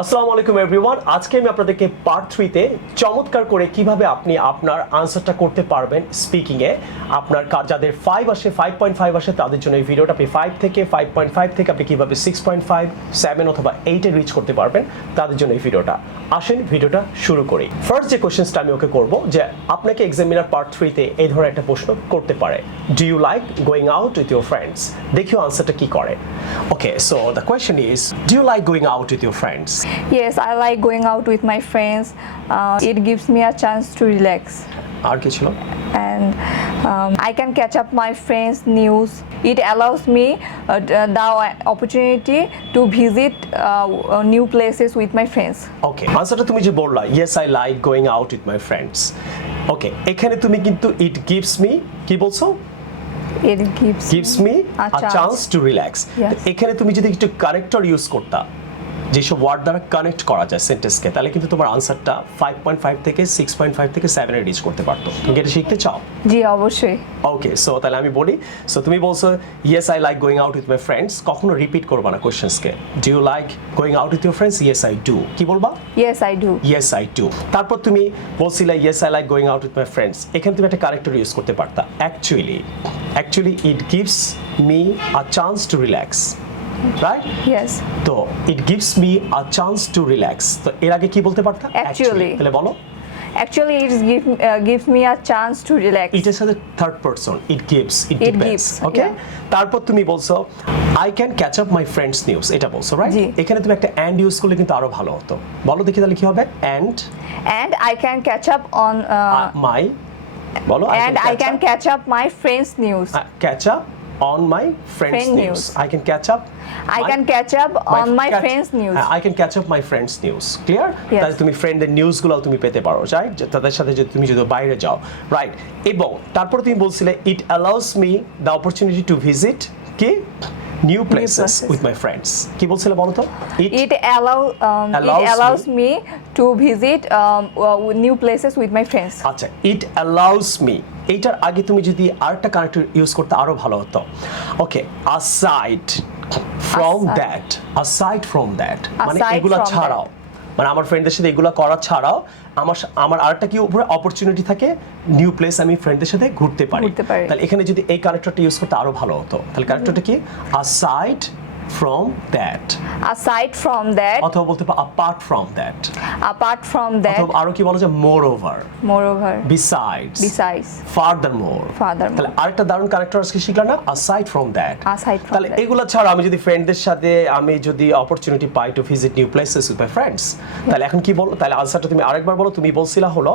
আসসালামু আলাইকুম এভরিওয়ান। আজকে আমি আপনাদেরকে পার্ট 3 তে চমৎকার করে কিভাবে আপনি আপনার আনসারটা করতে পারবেন স্পিকিং এ। আপনার যাদের 5 আসে 5.5 আসে তাদের জন্য এই ভিডিওটা। আপনি 5 থেকে 5.5 থেকে আপনি কিভাবে 6.5, 7 অথবা 8 এ রিচ করতে পারবেন তাদের জন্য এই ভিডিওটা। আসেন ভিডিওটা শুরু করি। ফার্স্ট যে কোশ্চেনটা আমি ওকে করব যে আপনাকে এক্সামিনার পার্ট 3 তে এই ধরনের একটা প্রশ্ন করতে পারে, do you like going out with your friends? দেখিও আনসারটা কি করে। Okay, so the question is, do you like going out with your friends? Yes, I like going out with my friends. It gives me a chance to relax. আর কি ছিল? And I can catch up my friends' news. It allows me the opportunity to visit new places with my friends. ওকে, আনসারটা তুমি যে বললা, yes I like going out with my friends. ওকে, এখানে তুমি কিন্তু it gives me কি বলছো? It gives me a chance to relax. Yes. এখানে তুমি যদি একটু কানেক্টর ইউজ করতা, যেসব ওয়ার্ড দ্বারা কানেক্ট করা যায় সেন্টেন্সকে, তাহলে কিন্তু তোমার আনসারটা 5.5 থেকে 6.5 থেকে 7 এ রিচ করতে পারতো। তুমি কি এটা শিখতে চাও? জি অবশ্যই। ওকে, সো তাহলে আমি বলি, সো তুমি বলছো yes I like going out with my friends, কখনো রিপিট করবা না কোশ্চেন্সকে। Do you like going out with your friends? Yes I do. কি বলবা? Yes, I do. Yes I do. তারপর তুমি বলছিলে yes I like going out with my friends, এখানে তুমি একটা কানেক্টর ইউজ করতে পারতা, actually it gives me a chance to relax, right? Yes. তো it gives me a chance to relax, তো এর আগে কি বলতে পারতা? Actually. তাহলে বলো। Actually, it gives me a chance to relax. এটার সাথে third person, it gives, it It depends. gives, okay, yeah. তারপর তুমি বলছো I can catch up my friends news, এটা বলছো, রাইট? জি। এখানে তুমি একটা অ্যান্ড ইউজ করলে কিন্তু আরো ভালো হতো। বলো দেখি তাহলে কি হবে? And And I can catch up on. মাই, বলো। And I can catch up my friends' news. Catch up on my friends Friend news. news. I can catch up. I can catch up on my friends' news. I can catch up my friends news. Clear? Yes. তাহলে তুমি ফ্রেন্ডের নিউজগুলো তুমি পেতে পারো, right? তাদের সাথে যদি তুমি বাইরে যাও, রাইট? এবং তারপর তুমি বলছিলে it allows me the opportunity to visit কি new places with my friends. কি বলছিলে বলো তো? It allows me to visit new places with my friends. আচ্ছা, it allows me, এইটার আগে তুমি যদি আরেকটা কানেক্টর ইউজ করতে আরো ভালো হতো। ওকে, aside from that, মানে Aside এগুলা from ছাড়াও, মানে আমার ফ্রেন্ডদের সাথে এগুলা করা ছাড়াও আমার আরেকটা কি উপরে অপরচুনিটি থাকে, নিউ প্লেস আমি ফ্রেন্ডদের সাথে ঘুরতে পারি। তাহলে এখানে যদি এই কানেক্টরটা ইউজ করতে আরো ভালো হতো। তাহলে কানেক্টরটা কি? aside from that, অথবা বলতে পারো apart from that, অথবা আরো কি বলা যায়? moreover, besides, furthermore. তাহলে আরেকটা দারুণ কানেক্টর আজকে শিখলাম না, aside from that. তাহলে এগুলা ছাড়া আমি যদি ফ্রেন্ডদের সাথে আমি যদি opportunity pi to visit new places with my friends, তাহলে এখন কি বলো? তাহলে আনসারটা তুমি আরেকবার বলো। তুমি বলছিলা হলো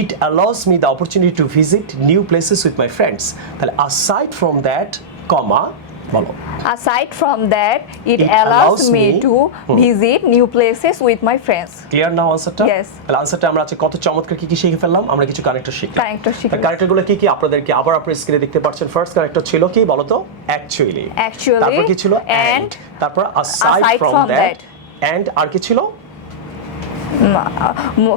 it allows me the opportunity to visit new places with my friends, তাহলে aside from that, comma, বলো। Aside from that, it allows me to visit new places with my friends. Clear now আনসারটা? Yes. তাহলে আনসারটা আমরা আজকে কত চমৎকার কি শিখে ফেললাম। আমরা কিছু কানেক্টর শিখলাম। কানেক্টরগুলো কি কি আপনাদেরকে আবার আপনারা স্ক্রিনে দেখতে পাচ্ছেন। ফার্স্ট কানেক্টর ছিল কি বলো তো? অ্যাকচুয়ালি। তারপর কি ছিল? and তারপর aside from that, and আর কি ছিল?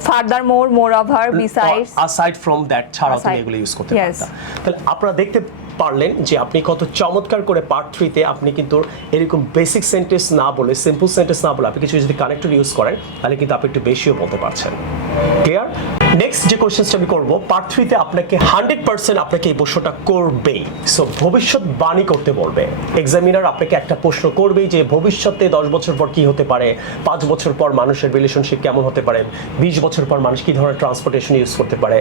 furthermore, moreover, besides. aside from that ছাড়াও তুমি এগুলো ইউজ করতে পারতা। তাহলে আপনারা দেখতে পারলেন যে আপনি কত চমৎকার করে পার্ট 3 তে আপনি কিন্তু এরকম বেসিক সেন্টেন্স না বলে, সিম্পল সেন্টেন্স না বলে আপনি কিছু যদি কানেক্টর ইউজ করেন তাহলে কিন্তু আপনি একটু বেশিও বলতে পারছেন। ক্লিয়ার? নেক্সট যে কোশ্চেনটা আমি করব, পার্ট 3 তে আপনাকে 100% আপনাকে এই প্রশ্নটা করবেই। সো ভবিষ্যৎবাণী করতে বলবে। এক্সামিনার আপনাকে একটা প্রশ্ন করবেই যে ভবিষ্যতে 10 বছর পর কি হতে পারে, 5 বছর পর মানুষের রিলেশনশিপ কেমন হতে পারে, 20 বছর পর মানুষ কি ধরনের ট্রান্সপোর্টেশন ইউজ করতে পারে,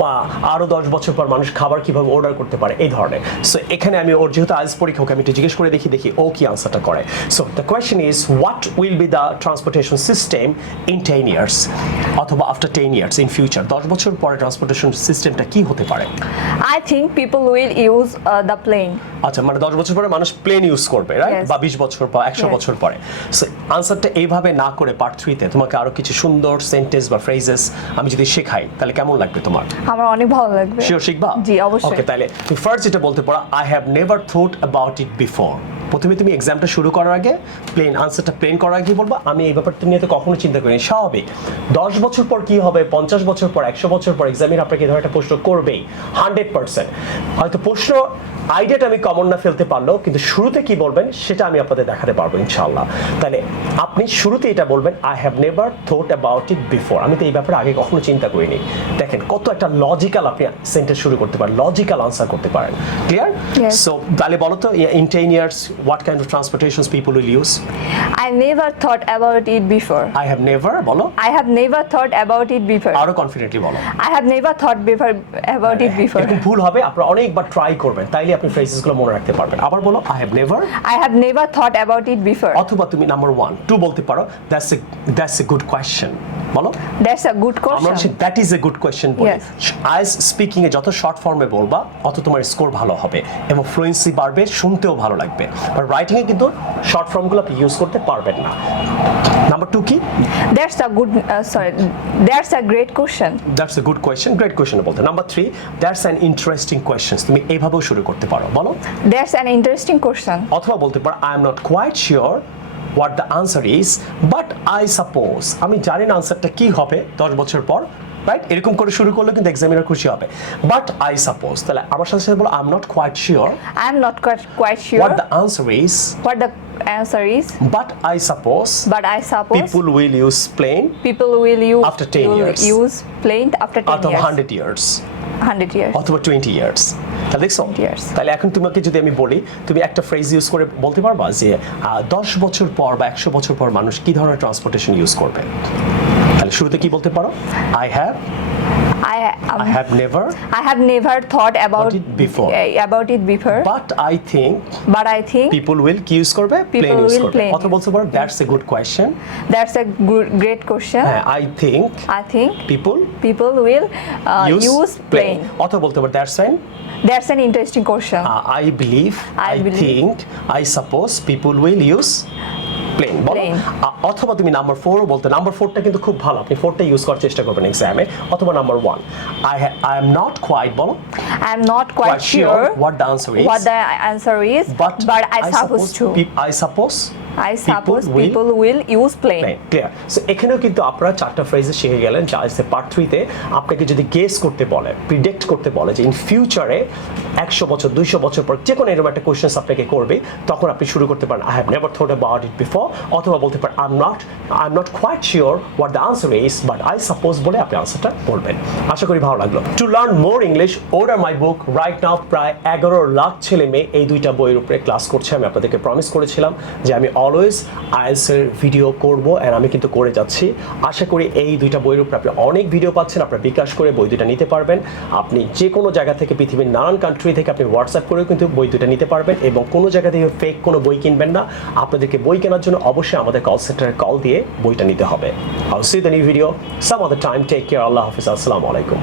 বা আরো 10 বছর পর মানুষ খাবার কিভাবে অর্ডার করতে পারে, এই ধরনের। সো এখানে আমি ওর যেহেতু আইএলটিএস পরীক্ষক, আমি একটু জিজ্ঞেস করে দেখি ও কি আনসারটা করে। So the question is, what will be the transportation system in 10 years, অথবা আফটার 10 ইয়ার্স ইন ফিউচার, 10 বছর পরে ট্রান্সপোর্টেশন সিস্টেমটা কি হতে পারে? I think people will use the plane. আচ্ছা, মানে 10 বছর পরে মানুষ প্লেন ইউজ করবে, রাইট? বা 20 বছর পর, 100 বছর পরে। সো আনসারটা এইভাবে না করে পার্ট 3 তে তোমাকে আরো কিছু সুন্দর সেন্টেন্স বা ফ্রেজেস আমি যদি শেখাই তাহলে কেমন লাগবে তোমার? আমার অনেক ভালো লাগবে। শিওর শিখবা? জি অবশ্যই। ওকে, তাহলে তুমি ফার্স্ট যেটা বলতে পারো, I have never thought about it before. প্রথমে তুমি এক্সামটা শুরু করার আগে আনসারটা প্লেন করার আগে বলবা আমি এই ব্যাপারটা নিয়ে তো কখনো চিন্তা করিনি। স্বাভাবিক, 10 বছর পর কি হবে, 50 বছর পর 100 বছর পর এক্সামিন আপনাকে এই ধরনের একটা প্রশ্ন করবেই 100%। হয়তো প্রশ্ন আইডিয়াটা আমি কমন না ফেলতে পারলেও কিন্তু শুরুতে কি বলবেন সেটা আমি আপনাদের দেখাতে পারবো ইনশাআল্লাহ। তাহলে আপনি শুরুতে এটা বলবেন I have never thought about it before, আমি তো এই ব্যাপারে আগে কখনো চিন্তা করিনি। দেখেন কত একটা লজিক্যাল আপনি সেন্টেন্স শুরু করতে পারেন, লজিক্যাল আনসার করতে পারেন। ক্লিয়ার? সো তাহলে বলো তো in 10 years what kind of transportations people will use? I never thought about it before. I have never বলো। I have never thought about it before. আরো কনফিডেন্টলি বলো। I have never thought about it before. এরকম ভুল হবে, আপনারা অনেকবার try করবেন, তাইলে আপনি ফ্রেজেসগুলো মনে রাখতে পারবেন। আবার বলো I have never thought about it before. অথবা তুমি নাম্বার 1 2 বলতে পারো that's a good question বলো। That's a good question. আমরা that is a good question বলি। আইস স্পিকিং এ যত শর্ট ফর্মে বলবা অত তোমার স্কোর ভালো হবে এবং ফ্লুয়েন্সি বাড়বে, শুনতেও ভালো লাগবে। বাট রাইটিং এ কিন্তু শর্ট ফর্মগুলো আপনি ইউজ করতে পারবেন না। নাম্বার 2 কি? That's a great question. That's a good question, great question বলতে। Number 3 that's an interesting question, তুমি এইভাবেও শুরু করতে পারো বলো। That's an interesting question. অথবা বলতে পারো I am not quite sure what the answer is but I suppose, আমি জানি না আনসারটা কি হবে 10 বছর পর, রাইট? এরকম করে শুরু করলে কিন্তু এক্সামিনার খুশি হবে। বাট আই সাপোজ, তাহলে আমার সাথে সাথে বলো I am not quite sure quite sure what the answer is but I suppose people will use plane after 10 years use plane after 10 অথবা years 100 years অথবা 20 years। তাহলে দেখছো, তাহলে এখন তোমাকে যদি আমি বলি তুমি একটা ফ্রেজ ইউজ করে বলতে পারবা যে 10 বছর পর বা 100 বছর পর মানুষ কি ধরনের ট্রান্সপোর্টেশন ইউজ করবে? তাহলে শুরুতে কি বলতে পারো? I have never thought about it before but I think people will কি ইউজ করবে? প্লেন ইউজ করবে। অথবা বলতে পারো that's a good question, that's a great question. I think people will use plane. অথবা বলতে পারো that's an interesting question. I believe I think I suppose people will use plane বলো। অথবা তুমি নাম্বার 4 বলতে, নাম্বার 4টা কিন্তু খুব ভালো, আপনি 4টা ইউজ করার চেষ্টা করবেন এক্সামে। অথবা number 1 I am not quite বলো। I am not quite sure what the answer is but I suppose people will use plane. Clear? So এখানেও কিন্তু আপনারা 4টা ফ্রেজে শিখে গেলেন। যা আছে পার্ট 3 তে আপনাকে যদি গেস করতে বলে, প্রিডিক্ট করতে বলে যে ইন ফিউচারে 100 বছর 200 বছর পর যে কোনো এরকম একটা কোশ্চেন আপনাকে করবে, তখন আপনি শুরু করতে পারেন I have never thought about it before, অথবা বলতে পারেন I'm not quite sure what the answer is but I suppose বলে আপনি আনসারটা বলবেন। আশা করি ভালো লাগলো। To learn more English order my book right now. প্রায় 11 লাখ ছেলে মেয়ে এই 2টা বইয়ের উপরে ক্লাস করছে। আমি আপনাদেরকে প্রমিস করেছিলাম যে আমি অলওয়েজ IELTS এর ভিডিও করব এন্ড আমি কিন্তু করে যাচ্ছি। আশা করি এই 2টা বইয়ের উপরে আপনি অনেক ভিডিও পাচ্ছেন। আপনারা বিকাশ করে বই 2টা নিতে পারবেন। আপনি যে কোনো জায়গা থেকে, পৃথিবীর নানান কান্ট্রি থেকে আপনি হোয়াটসঅ্যাপ করেও কিন্তু বই 2টা নিতে পারবেন এবং কোনো জায়গা থেকে ফেক কোনো বই কিনবেন না। আপনাদেরকে বই কেনার জন্য অবশ্যই আমাদের কল সেন্টারে কল দিয়ে বইটা নিতে হবে। I'll see the new video some other time. Take care. আল্লাহ হাফেজ। আসসালামু আলাইকুম।